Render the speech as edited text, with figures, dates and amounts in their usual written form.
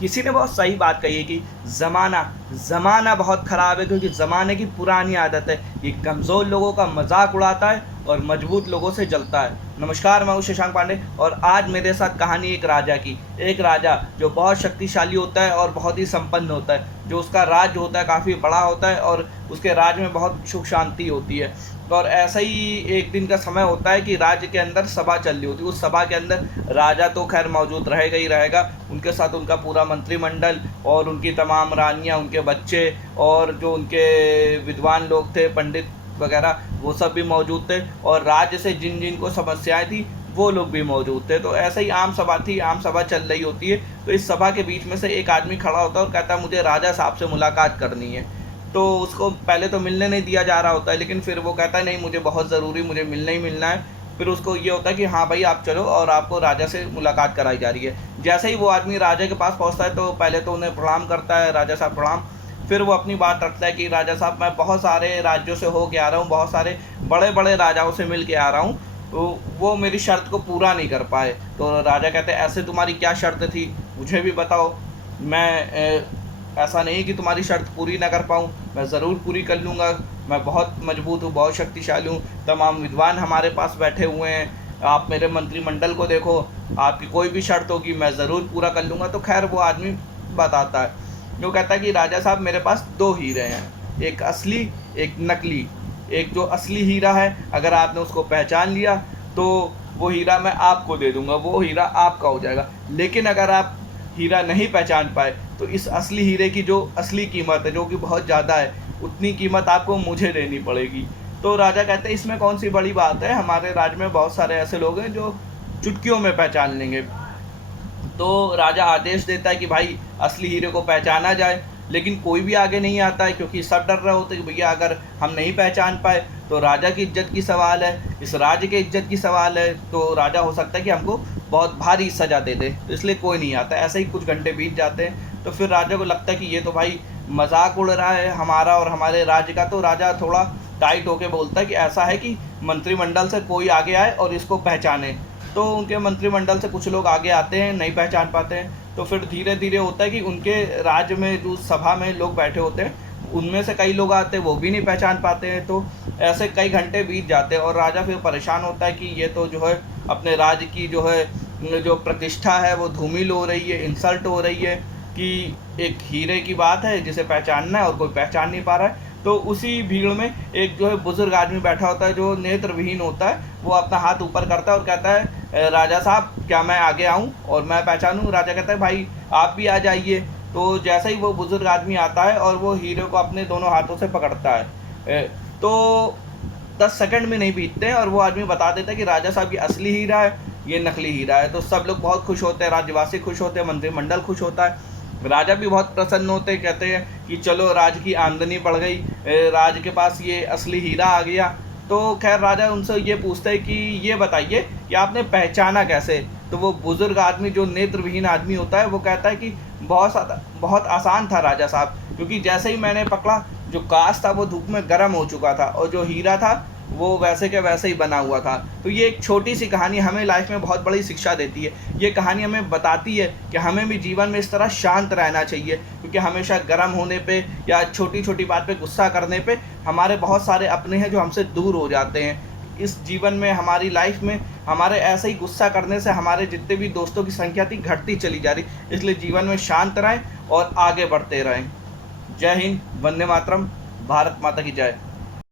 किसी ने बहुत सही बात कही है कि ज़माना बहुत ख़राब है, क्योंकि ज़माने की पुरानी आदत है कि कमज़ोर लोगों का मजाक उड़ाता है और मजबूत लोगों से जलता है। नमस्कार, मैं हूं शशांक पांडे और आज मेरे साथ कहानी एक राजा की। एक राजा जो बहुत शक्तिशाली होता है और बहुत ही संपन्न होता है, जो उसका राज्य होता है काफ़ी बड़ा होता है और उसके राज्य में बहुत सुख शांति होती है। और ऐसा ही एक दिन का समय होता है कि राज्य के अंदर सभा चल रही होती है। उस सभा के अंदर राजा तो खैर मौजूद रहेगा ही रहेगा, उनके साथ उनका पूरा मंत्रिमंडल और उनकी तमाम रानियां, उनके बच्चे और जो उनके विद्वान लोग थे, पंडित वगैरह, वो सब भी मौजूद थे। और राज्य से जिन जिन को समस्याएं थी वो लोग भी मौजूद थे। तो ऐसे ही आम सभा थी, आम सभा चल रही होती है। तो इस सभा के बीच में से एक आदमी खड़ा होता है और कहता है मुझे राजा साहब से मुलाकात करनी है। तो उसको पहले तो मिलने नहीं दिया जा रहा होता है, लेकिन फिर वो कहता है नहीं, मुझे बहुत ज़रूरी, मुझे मिलना ही मिलना है। फिर उसको ये होता है कि हाँ भाई आप चलो, और आपको राजा से मुलाकात कराई जा रही है। जैसे ही वो आदमी राजा के पास पहुंचता है तो पहले तो उन्हें प्रणाम करता है, राजा साहब प्रणाम। फिर वो अपनी बात रखता है कि राजा साहब मैं बहुत सारे राज्यों से हो के आ रहा हूँ, बहुत सारे बड़े बड़े राजाओं से मिल के आ रहा हूँ, तो वो मेरी शर्त को पूरा नहीं कर पाए। तो राजा कहते हैं ऐसे तुम्हारी क्या शर्त थी, मुझे भी बताओ। मैं ऐसा नहीं कि तुम्हारी शर्त पूरी ना कर पाऊँ, मैं ज़रूर पूरी कर लूँगा। मैं बहुत मजबूत हूँ, बहुत शक्तिशाली हूँ, तमाम विद्वान हमारे पास बैठे हुए हैं, आप मेरे मंत्रिमंडल को देखो, आपकी कोई भी शर्त होगी मैं ज़रूर पूरा कर लूँगा। तो खैर वो आदमी बताता है, जो कहता है कि राजा साहब मेरे पास दो हीरे हैं, एक असली एक नकली। एक जो असली हीरा है, अगर आपने उसको पहचान लिया तो वो हीरा मैं आपको दे दूँगा, वो हीरा आपका हो जाएगा। लेकिन अगर आप हीरा नहीं पहचान पाए तो इस असली हीरे की जो असली कीमत है, जो कि बहुत ज़्यादा है, उतनी कीमत आपको मुझे देनी पड़ेगी। तो राजा कहते हैं इसमें कौन सी बड़ी बात है, हमारे राज्य में बहुत सारे ऐसे लोग हैं जो चुटकियों में पहचान लेंगे। तो राजा आदेश देता है कि भाई असली हीरे को पहचाना जाए, लेकिन कोई भी आगे नहीं आता है, क्योंकि सब डर रहे होते हैं कि भैया अगर हम नहीं पहचान पाए तो राजा की इज्जत की सवाल है, इस राज्य के इज्जत की सवाल है, तो राजा हो सकता है कि हमको बहुत भारी सज़ा दे दे। तो इसलिए कोई नहीं आता। ऐसे ही कुछ घंटे बीत जाते हैं, तो फिर राजा को लगता है कि ये तो भाई मजाक उड़ रहा है हमारा और हमारे राज्य का। तो राजा थोड़ा टाइट होके बोलता है कि ऐसा है कि मंत्रिमंडल से कोई आगे आए और इसको पहचाने। तो उनके मंत्रिमंडल से कुछ लोग आगे आते हैं, नहीं पहचान पाते हैं। तो फिर धीरे धीरे होता है कि उनके राज्य में जो सभा में लोग बैठे होते हैं, उनमें से कई लोग आते हैं, वो भी नहीं पहचान पाते हैं। तो ऐसे कई घंटे बीत जाते हैं और राजा फिर परेशान होता है कि ये तो जो है अपने राज्य की जो है जो प्रतिष्ठा है वो धूमिल हो रही है, इंसल्ट हो रही है कि एक हीरे की बात है जिसे पहचानना है और कोई पहचान नहीं पा रहा है। तो उसी भीड़ में एक जो है बुजुर्ग आदमी बैठा होता है, जो नेत्रविहीन होता है, वो अपना हाथ ऊपर करता है और कहता है राजा साहब क्या मैं आगे आऊँ और मैं पहचानूँ। राजा कहता है भाई आप भी आ जाइए। तो जैसे ही वो बुजुर्ग आदमी आता है और वो हीरे को अपने दोनों हाथों से पकड़ता है, तो 10 सेकंड में नहीं बीतते हैं और वो आदमी बता देता है कि राजा साहब ये असली हीरा है, ये नकली हीरा है। तो सब लोग बहुत खुश होते हैं, राज्यवासी खुश होते हैं, मंत्रिमंडल खुश होता है, राजा भी बहुत प्रसन्न होते हैं, कहते हैं कि चलो राज की आमदनी बढ़ गई, राज के पास ये असली हीरा आ गया। तो खैर राजा उनसे ये पूछता है कि ये बताइए कि आपने पहचाना कैसे। तो वो बुजुर्ग आदमी जो नेत्रविहीन आदमी होता है वो कहता है कि बहुत आसान था राजा साहब, क्योंकि जैसे ही मैंने पकड़ा, जो कांच था वो धूप में गर्म हो चुका था और जो हीरा था वो वैसे के वैसे ही बना हुआ था। तो ये एक छोटी सी कहानी हमें लाइफ में बहुत बड़ी शिक्षा देती है। ये कहानी हमें बताती है कि हमें भी जीवन में इस तरह शांत रहना चाहिए, क्योंकि हमेशा गर्म होने पे या छोटी छोटी बात पे गुस्सा करने पे हमारे बहुत सारे अपने हैं जो हमसे दूर हो जाते हैं। इस जीवन में, हमारी लाइफ में, हमारे ऐसे ही गुस्सा करने से हमारे जितने भी दोस्तों की संख्या थी घटती चली जा रही। इसलिए जीवन में शांत रहें और आगे बढ़ते रहें। जय हिंद, वंदे मातरम, भारत माता की जय।